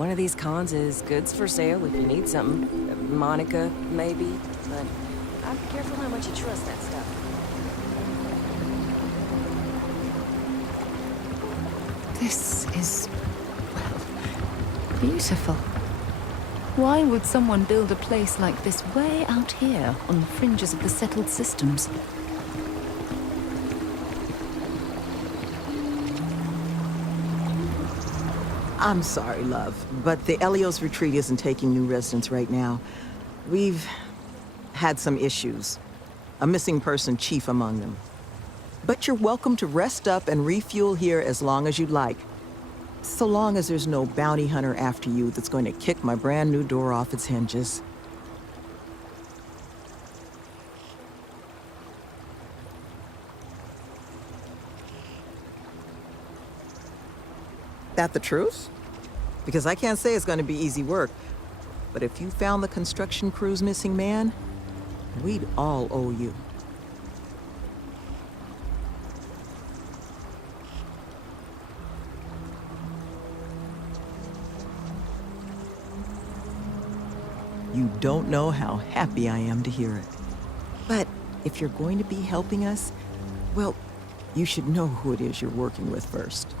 One of these cons is goods for sale if you need something. Monica, maybe, but I'd be careful how much you trust that stuff. This is, well, beautiful. Why would someone build a place like this way out here on the fringes of the settled systems? I'm sorry, love, but the Elios retreat isn't taking new residents right now. We've had some issues. A missing person chief among them. But you're welcome to rest up and refuel here as long as you'd like. So long as there's no bounty hunter after you that's going to kick my brand new door off its hinges. That the truth? Because I can't say it's going to be easy work. But if you found the construction crew's missing man, we'd all owe you. You don't know how happy I am to hear it. But if you're going to be helping us, well, you should know who it is you're working with first.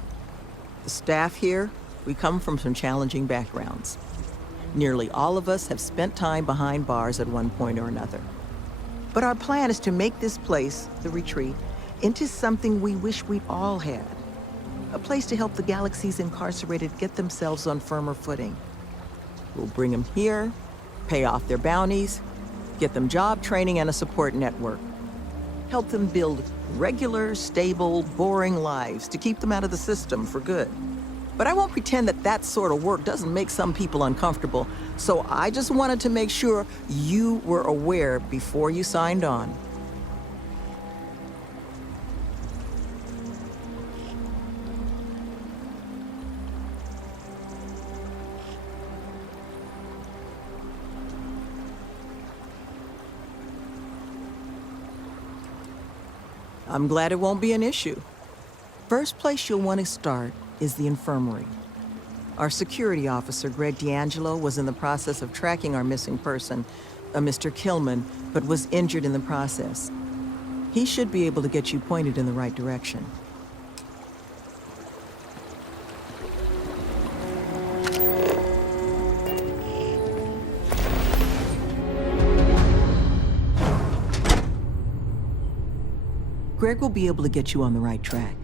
The staff here, we come from some challenging backgrounds. Nearly all of us have spent time behind bars at one point or another. But our plan is to make this place, the retreat, into something we wish we'd all had. A place to help the galaxy's incarcerated get themselves on firmer footing. We'll bring them here, pay off their bounties, get them job training and a support network. Help them build regular, stable, boring lives to keep them out of the system for good. But I won't pretend that that sort of work doesn't make some people uncomfortable, so I just wanted to make sure you were aware before you signed on. I'm glad it won't be an issue. First place you'll want to start is the infirmary. Our security officer, Greg D'Angelo, was in the process of tracking our missing person, a Mr. Killman, but was injured in the process. He should be able to get you pointed in the right direction. Greg will be able to get you on the right track.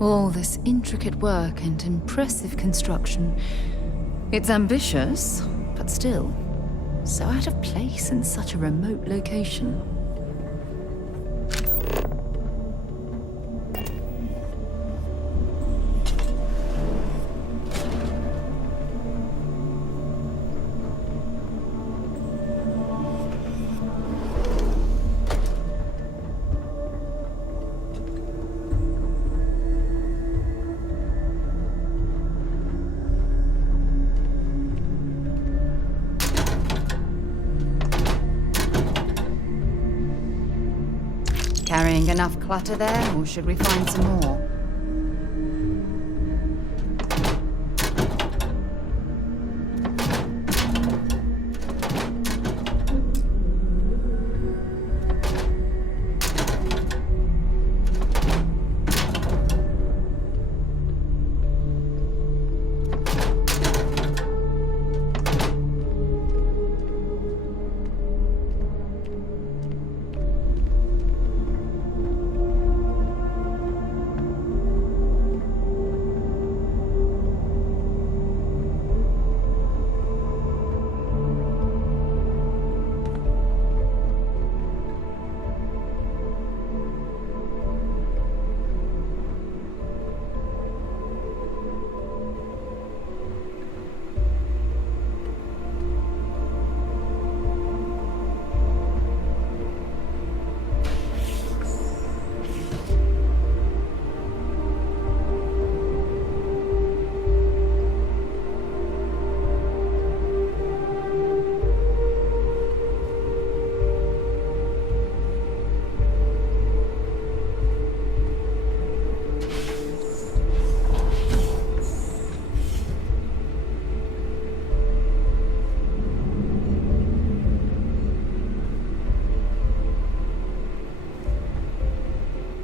All this intricate work and impressive construction. It's ambitious, but still, so out of place in such a remote location. Carrying enough clutter there, or should we find some more?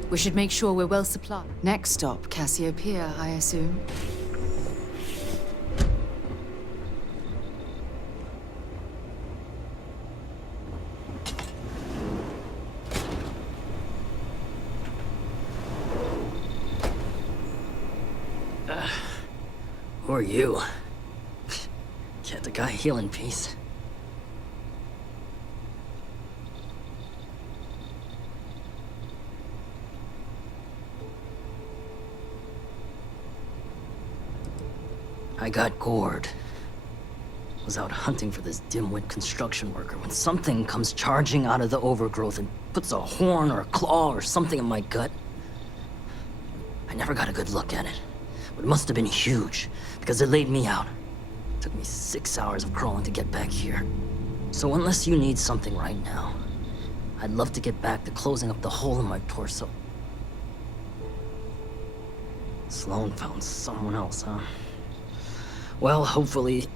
We should make sure we're well supplied. Next stop, Cassiopeia, I assume. Who are you? Can't the guy heal in peace? I got gored. Was out hunting for this dimwit construction worker when something comes charging out of the overgrowth and puts a horn or a claw or something in my gut. I never got a good look at it, but it must have been huge because it laid me out. It took me 6 hours of crawling to get back here. So unless you need something right now, I'd love to get back to closing up the hole in my torso. Sloan found someone else, huh? Well, hopefully,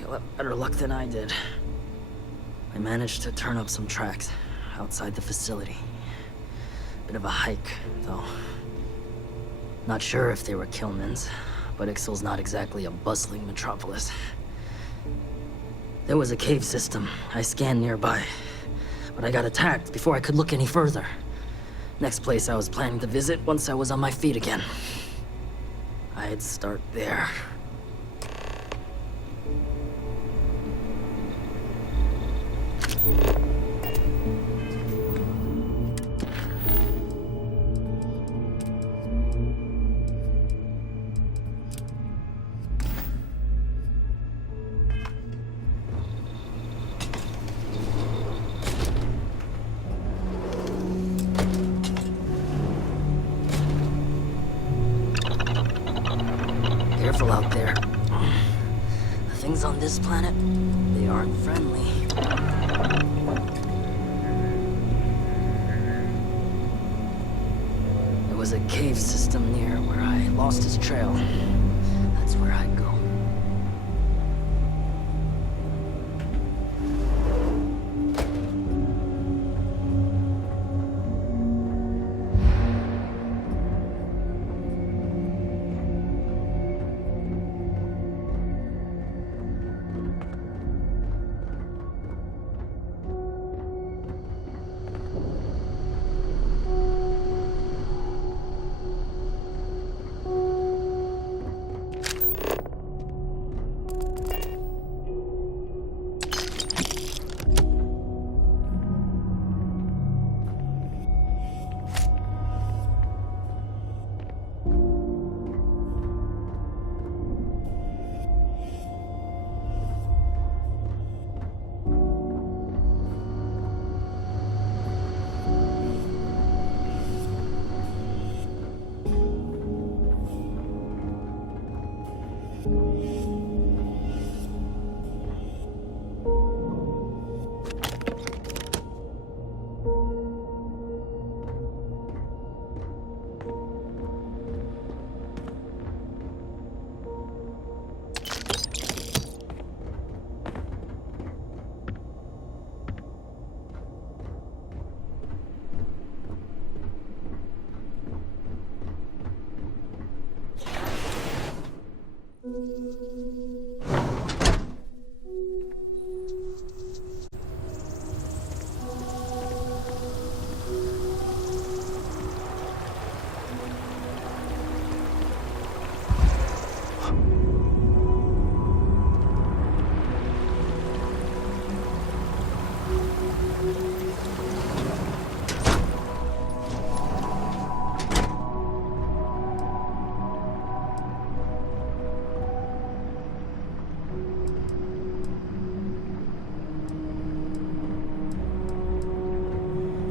you'll have better luck than I did. I managed to turn up some tracks outside the facility. Bit of a hike, though. Not sure if they were Killman's, but Ixal's not exactly a bustling metropolis. There was a cave system I scanned nearby, but I got attacked before I could look any further. Next place I was planning to visit once I was on my feet again. I'd start there. Careful out there. The things on this planet, they aren't friendly. There was a cave system near where I lost his trail. That's where I'd go.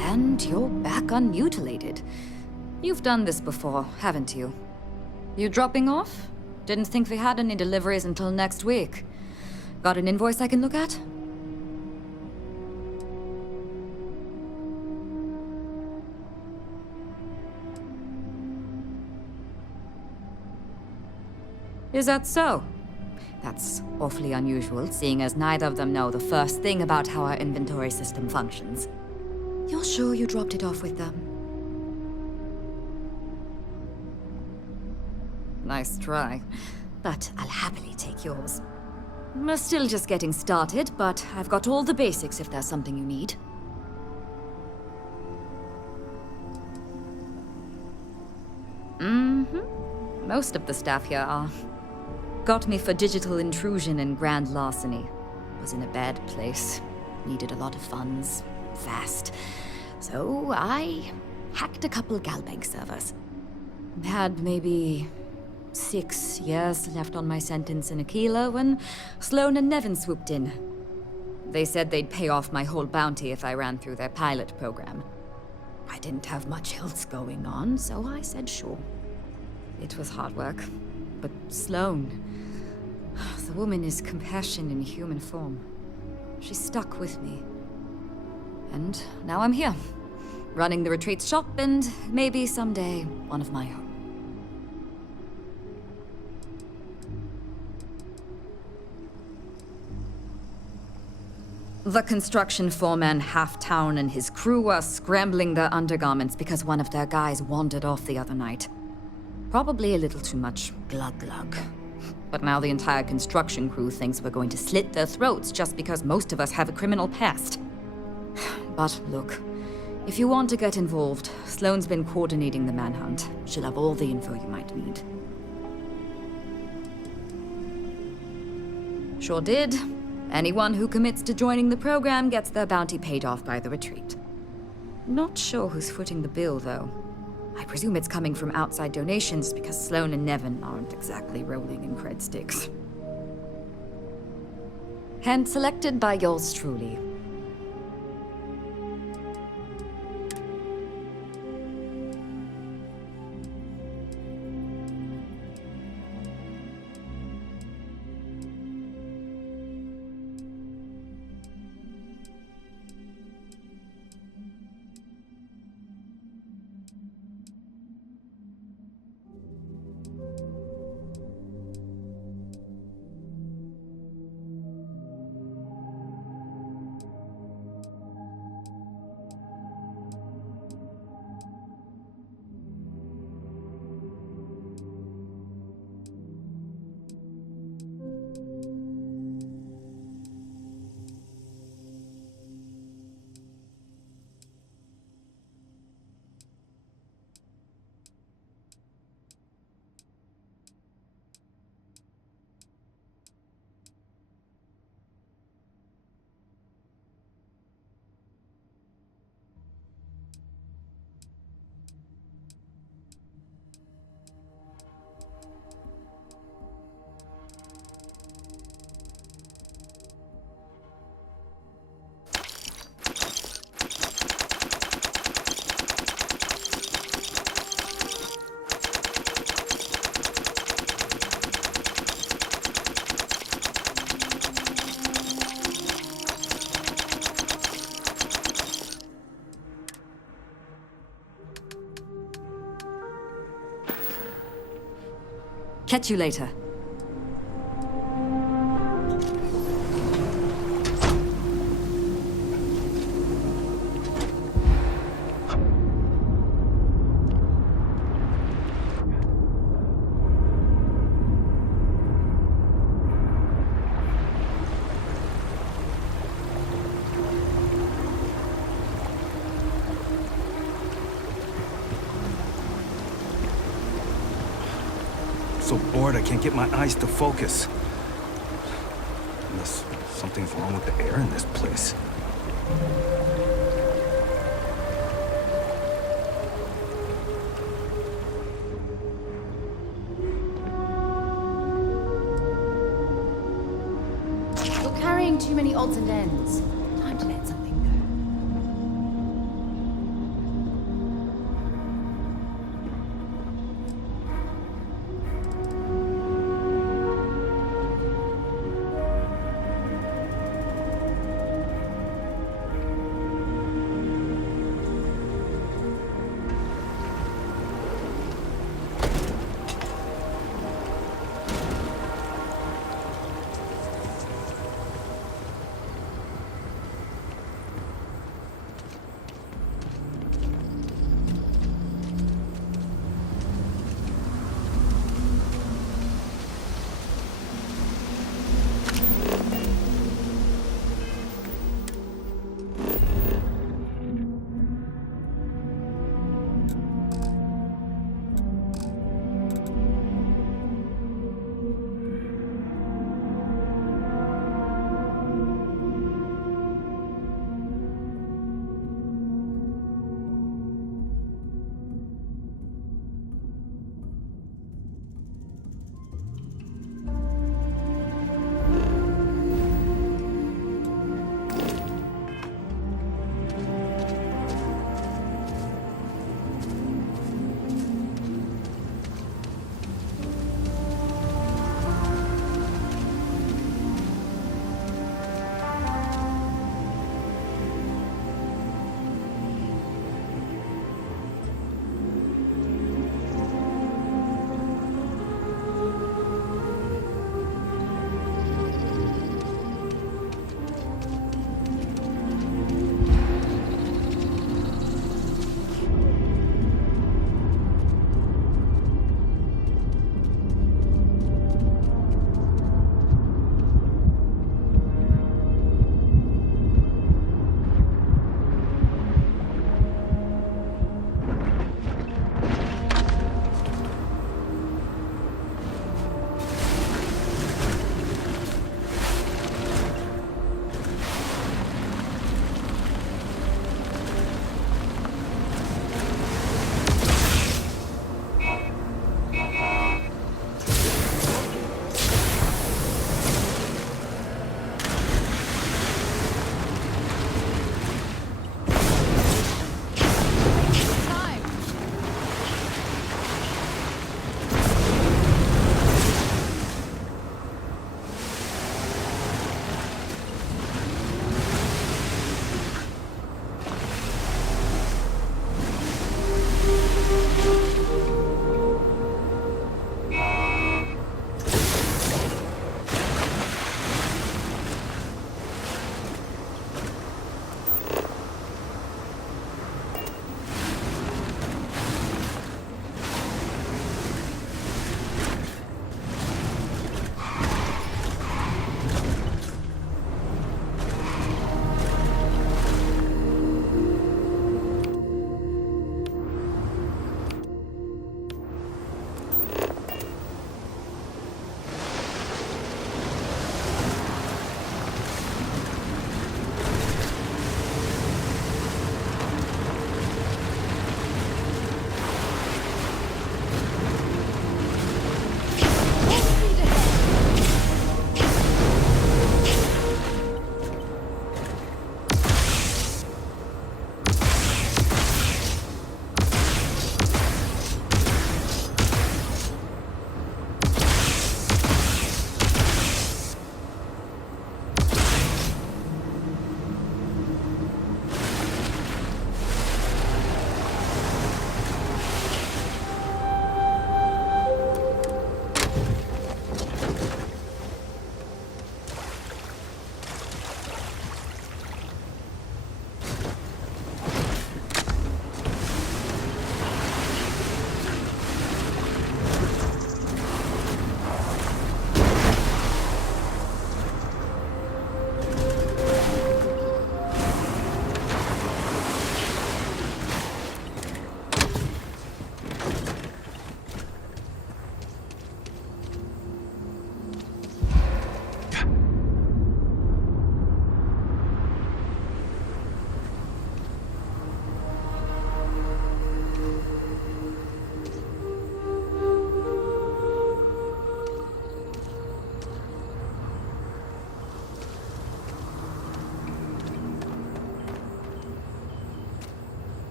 And you're back unmutilated. You've done this before, haven't you? You dropping off? Didn't think we had any deliveries until next week. Got an invoice I can look at? Is that so? That's awfully unusual, seeing as neither of them know the first thing about how our inventory system functions. You're sure you dropped it off with them? Nice try. But I'll happily take yours. We're still just getting started, but I've got all the basics if there's something you need. Most of the staff here are. Got me for digital intrusion and grand larceny. Was in a bad place. Needed a lot of funds. Fast. So I hacked a couple Galbank servers. Had maybe 6 years left on my sentence in Aquila when Sloan and Nevin swooped in. They said they'd pay off my whole bounty if I ran through their pilot program. I didn't have much else going on, so I said sure. It was hard work, but Sloan, the woman is compassion in human form. She stuck with me. And now I'm here, running the retreat shop and maybe someday one of my own. The construction foreman, Half-Town, and his crew are scrambling their undergarments because one of their guys wandered off the other night. Probably a little too much glug-glug. But now the entire construction crew thinks we're going to slit their throats just because most of us have a criminal past. But look, if you want to get involved, Sloane's been coordinating the manhunt. She'll have all the info you might need. Sure did. Anyone who commits to joining the program gets their bounty paid off by the retreat. Not sure who's footing the bill, though. I presume it's coming from outside donations because Sloan and Nevin aren't exactly rolling in cred sticks. Hand selected by yours truly. Catch you later. So bored I can't get my eyes to focus. Unless something's wrong with the air in this place. You're carrying too many odds and ends. Time to let something go.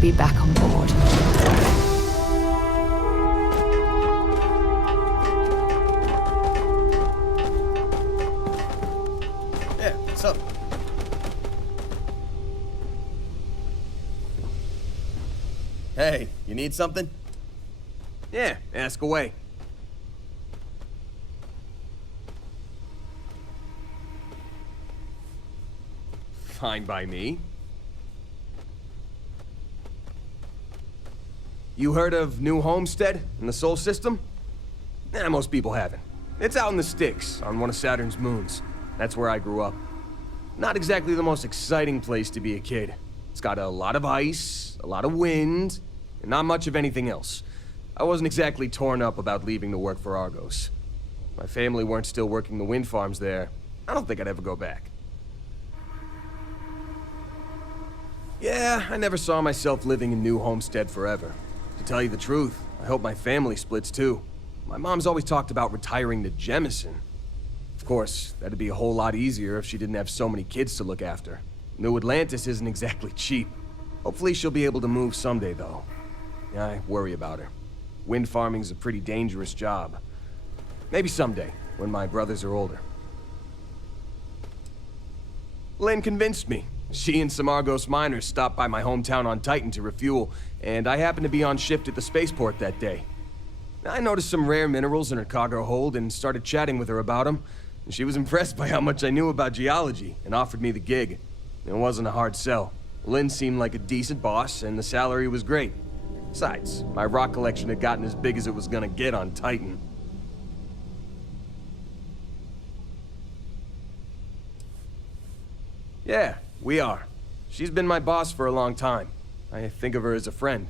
be back on board. Yeah, what's up? Hey, you need something? Yeah, ask away. Fine by me. You heard of New Homestead in the Sol System? Most people haven't. It's out in the sticks, on one of Saturn's moons. That's where I grew up. Not exactly the most exciting place to be a kid. It's got a lot of ice, a lot of wind, and not much of anything else. I wasn't exactly torn up about leaving to work for Argos. If my family weren't still working the wind farms there, I don't think I'd ever go back. Yeah, I never saw myself living in New Homestead forever. To tell you the truth, I hope my family splits too. My mom's always talked about retiring to Jemison. Of course, that'd be a whole lot easier if she didn't have so many kids to look after. New Atlantis isn't exactly cheap. Hopefully she'll be able to move someday, though. Yeah, I worry about her. Wind farming's a pretty dangerous job. Maybe someday, when my brothers are older. Lynn convinced me. She and some Argos miners stopped by my hometown on Titan to refuel, and I happened to be on shift at the spaceport that day. I noticed some rare minerals in her cargo hold and started chatting with her about them. She was impressed by how much I knew about geology and offered me the gig. It wasn't a hard sell. Lynn seemed like a decent boss, and the salary was great. Besides, my rock collection had gotten as big as it was gonna get on Titan. Yeah, we are. She's been my boss for a long time. I think of her as a friend.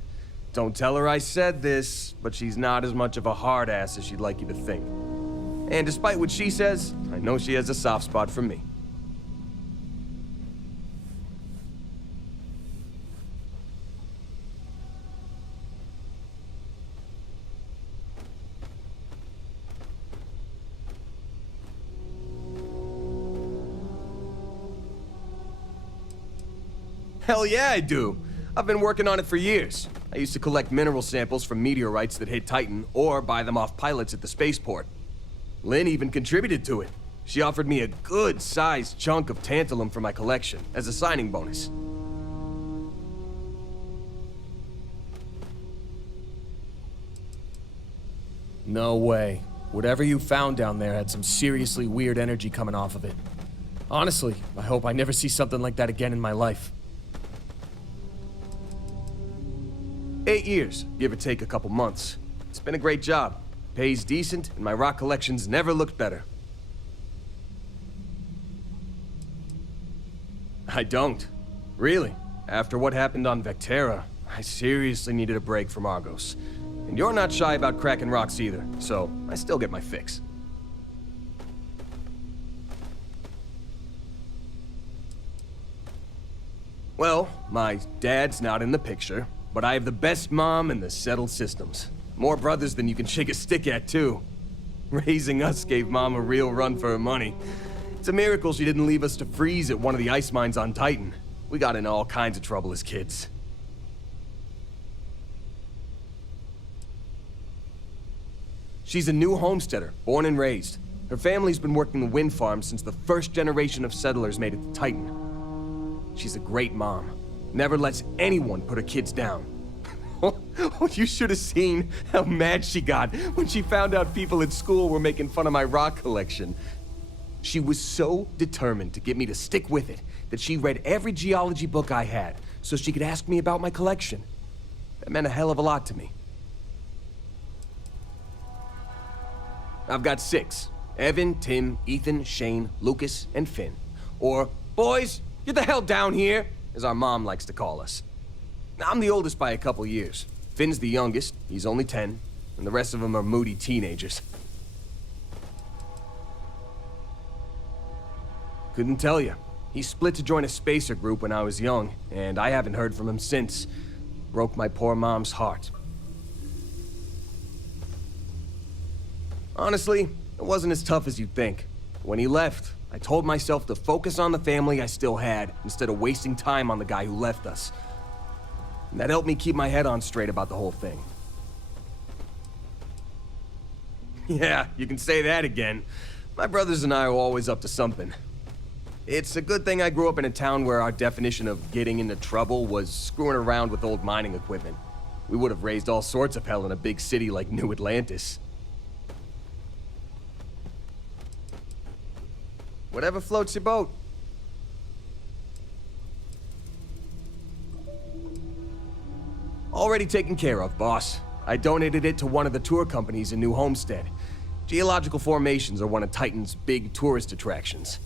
Don't tell her I said this, but she's not as much of a hard ass as she'd like you to think. And despite what she says, I know she has a soft spot for me. Hell yeah, I do. I've been working on it for years. I used to collect mineral samples from meteorites that hit Titan, or buy them off pilots at the spaceport. Lynn even contributed to it. She offered me a good-sized chunk of tantalum for my collection, as a signing bonus. No way. Whatever you found down there had some seriously weird energy coming off of it. Honestly, I hope I never see something like that again in my life. 8 years, give or take a couple months. It's been a great job. Pays decent, and my rock collection's never looked better. I don't. Really. After what happened on Vectera, I seriously needed a break from Argos. And you're not shy about cracking rocks either, so I still get my fix. Well, my dad's not in the picture, but I have the best mom in the settled systems. More brothers than you can shake a stick at, too. Raising us gave Mom a real run for her money. It's a miracle she didn't leave us to freeze at one of the ice mines on Titan. We got into all kinds of trouble as kids. She's a new homesteader, born and raised. Her family's been working the wind farm since the first generation of settlers made it to Titan. She's a great mom. Never lets anyone put her kids down. Oh, you should have seen how mad she got when she found out people at school were making fun of my rock collection. She was so determined to get me to stick with it that she read every geology book I had so she could ask me about my collection. That meant a hell of a lot to me. I've got 6. Evan, Tim, Ethan, Shane, Lucas, and Finn. Or, boys, get the hell down here, as our mom likes to call us. I'm the oldest by a couple years. Finn's the youngest, he's only 10, and the rest of them are moody teenagers. Couldn't tell you. He split to join a spacer group when I was young, and I haven't heard from him since. Broke my poor mom's heart. Honestly, it wasn't as tough as you'd think. When he left, I told myself to focus on the family I still had, instead of wasting time on the guy who left us. And that helped me keep my head on straight about the whole thing. Yeah, you can say that again. My brothers and I are always up to something. It's a good thing I grew up in a town where our definition of getting into trouble was screwing around with old mining equipment. We would have raised all sorts of hell in a big city like New Atlantis. Whatever floats your boat. Already taken care of, boss. I donated it to one of the tour companies in New Homestead. Geological formations are one of Titan's big tourist attractions.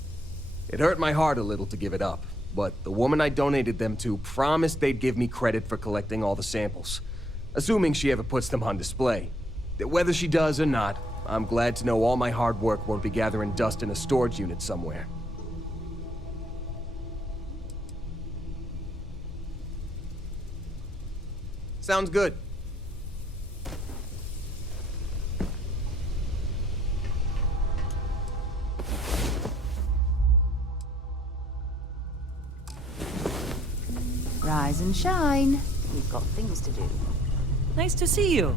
It hurt my heart a little to give it up, but the woman I donated them to promised they'd give me credit for collecting all the samples, assuming she ever puts them on display. Whether she does or not, I'm glad to know all my hard work won't be gathering dust in a storage unit somewhere. Sounds good. Rise and shine. We've got things to do. Nice to see you.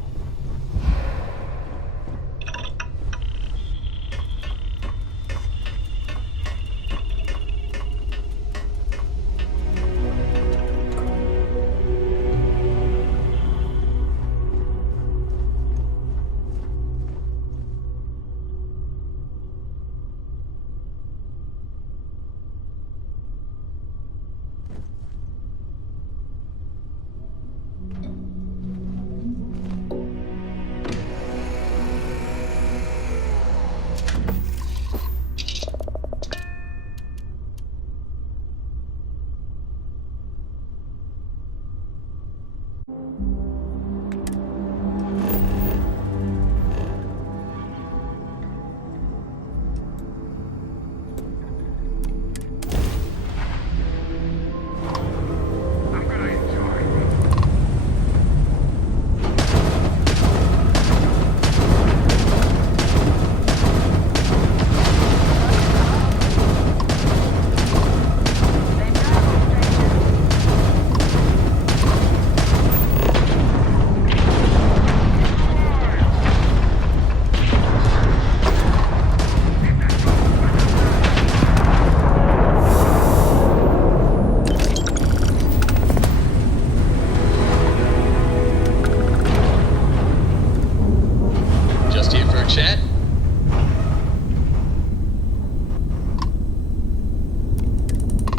chat?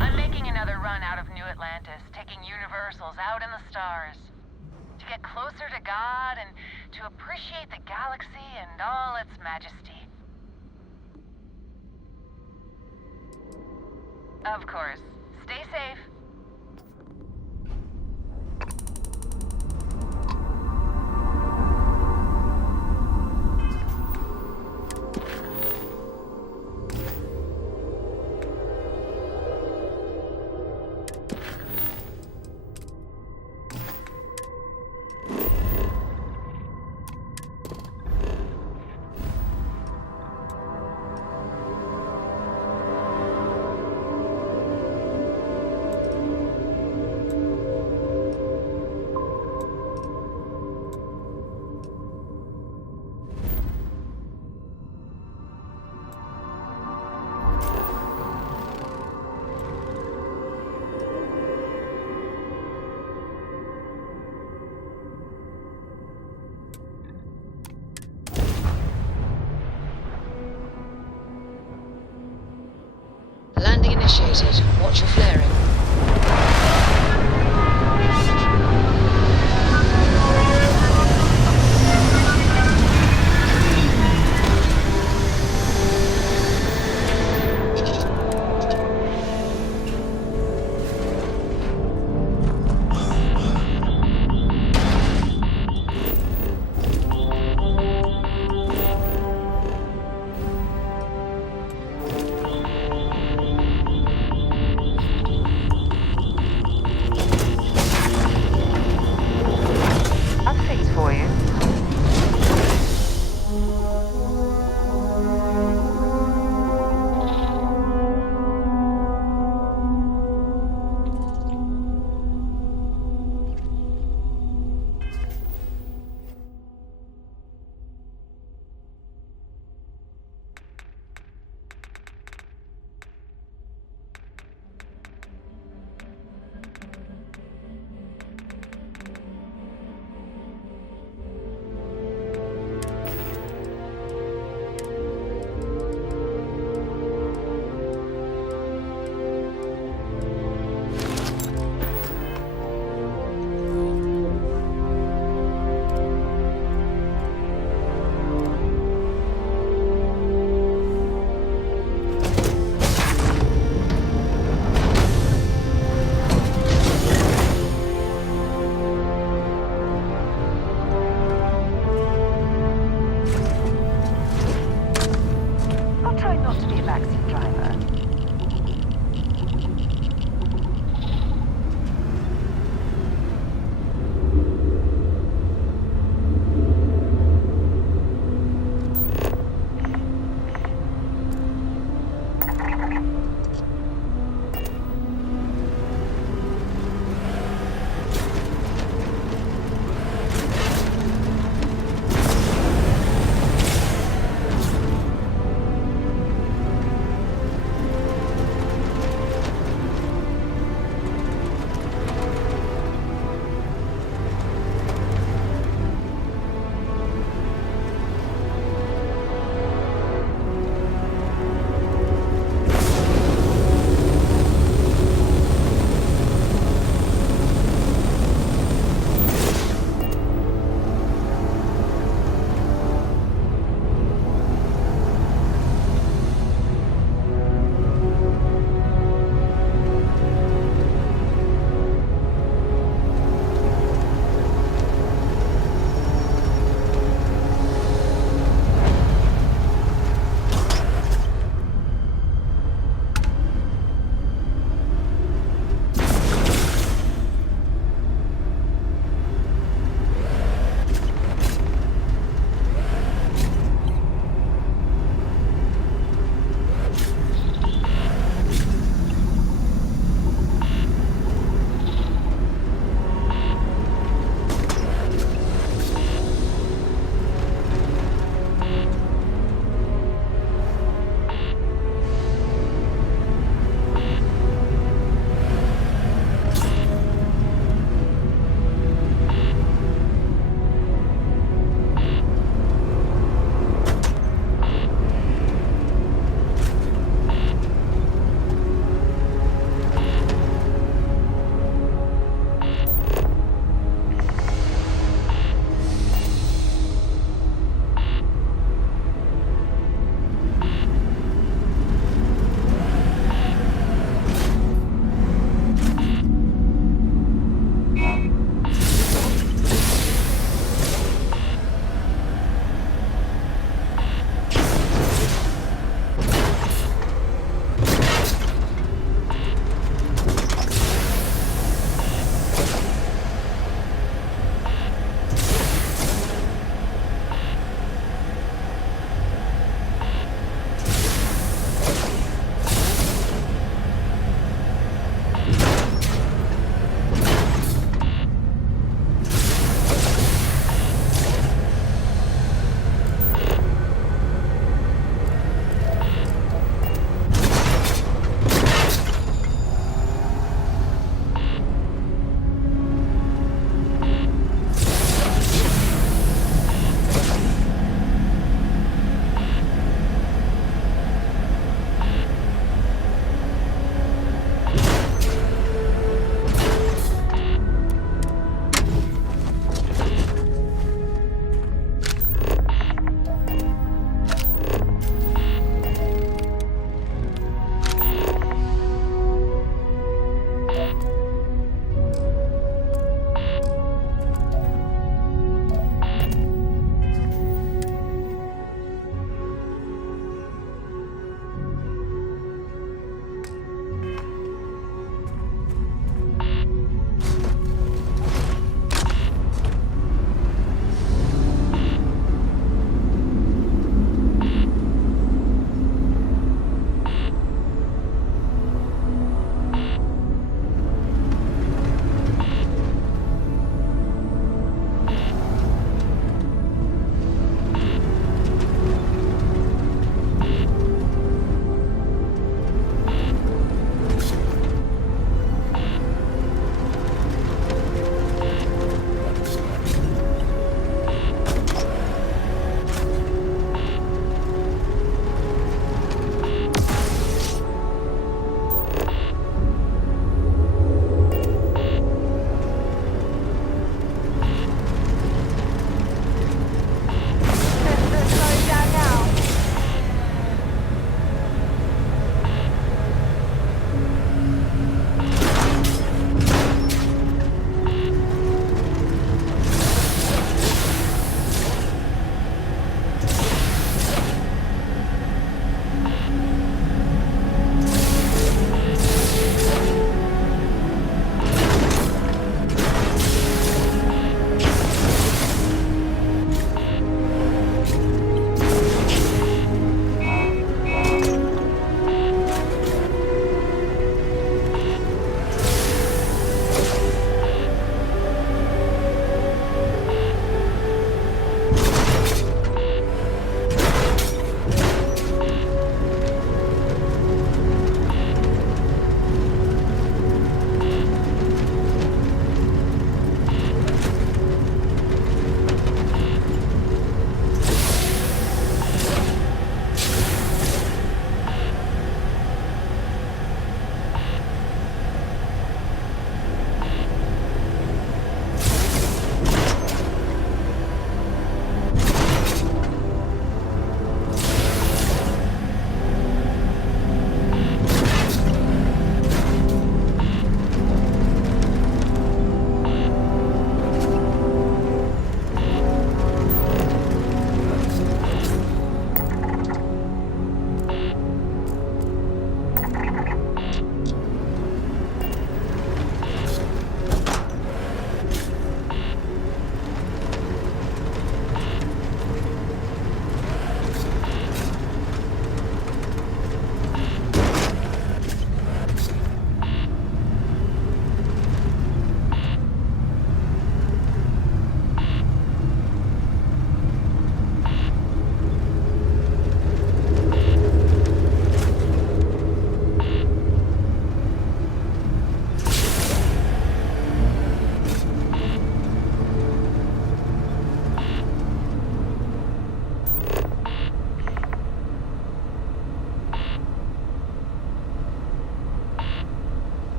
I'm making another run out of New Atlantis, taking universals out in the stars. To get closer to God and to appreciate the galaxy and all its majesty. Of course. Stay safe. Landing initiated. Watch your flaring.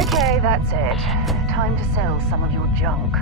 Okay, that's it. Time to sell some of your junk.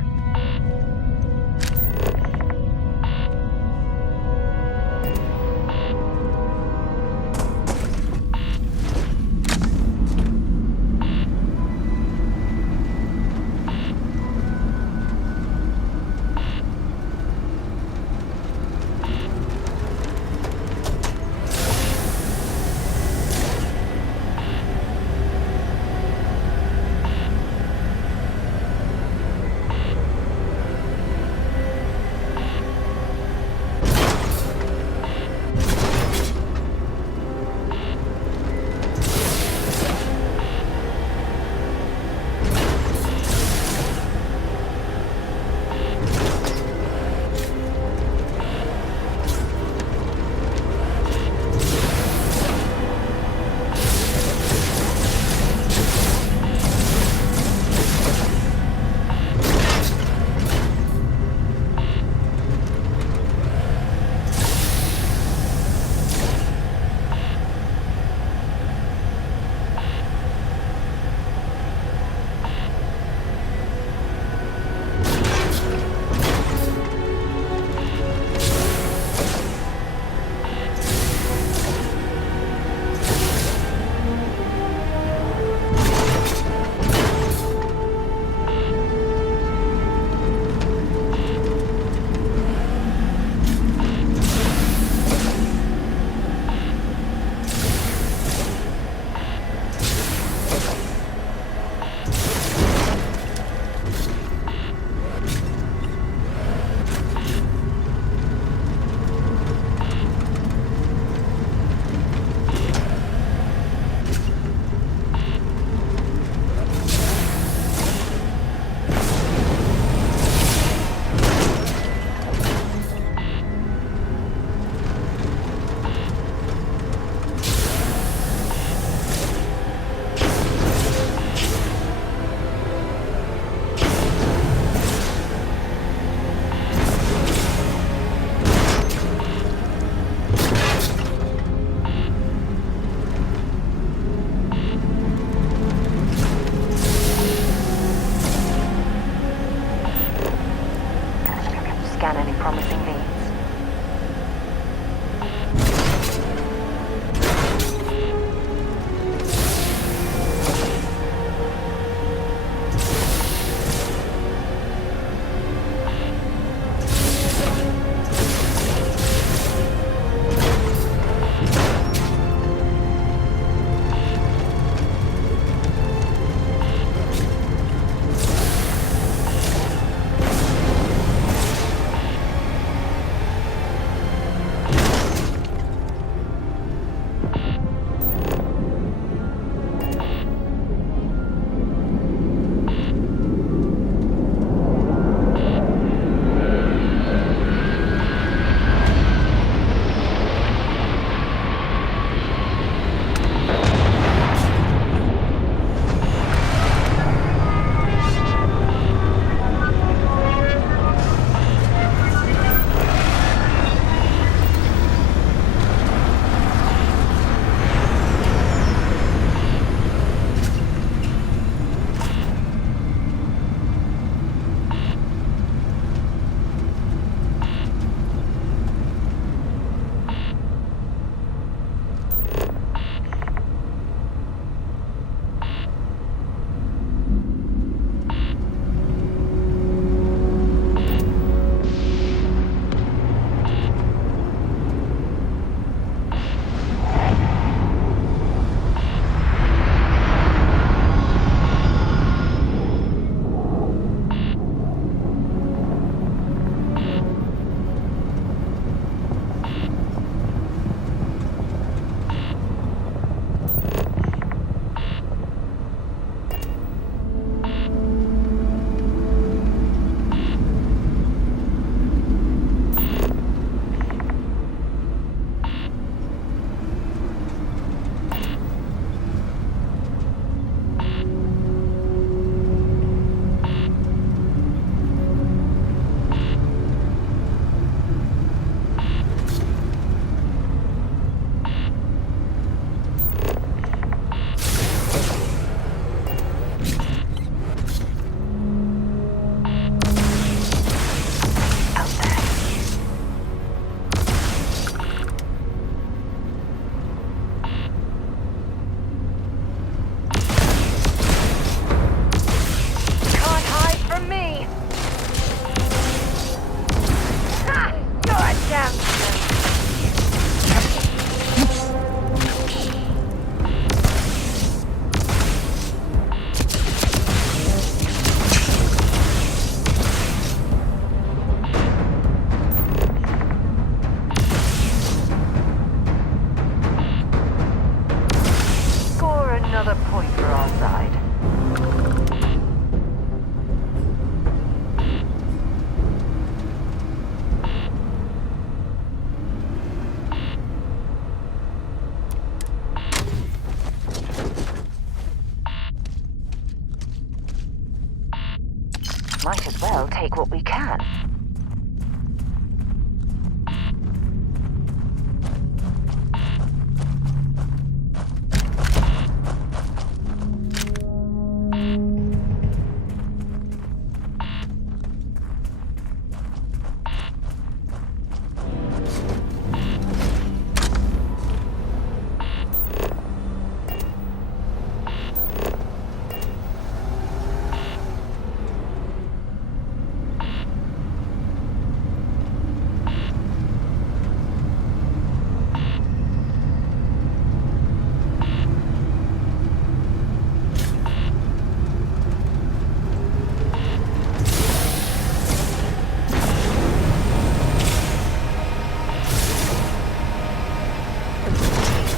as well take what we can.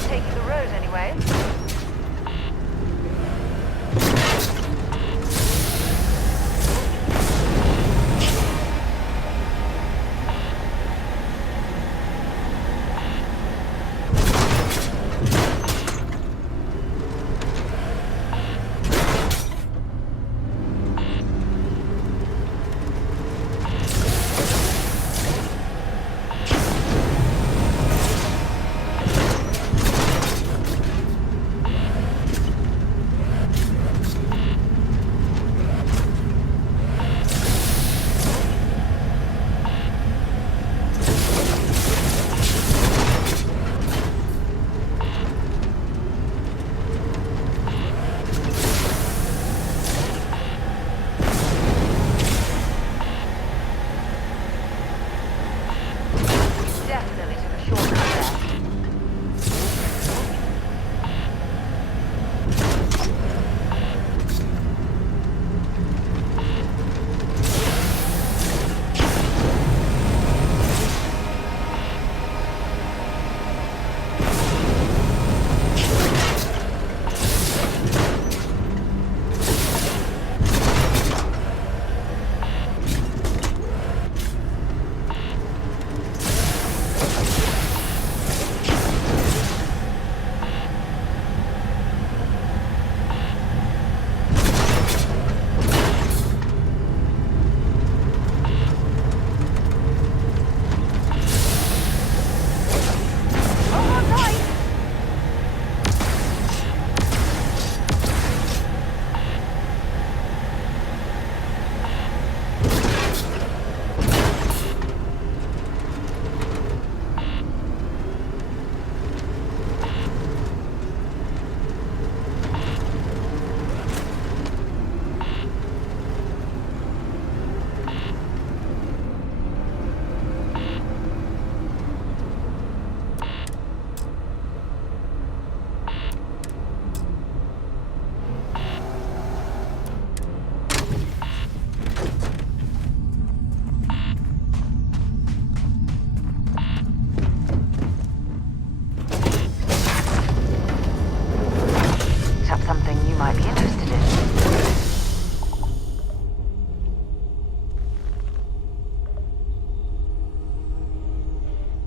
Taking the road anyway.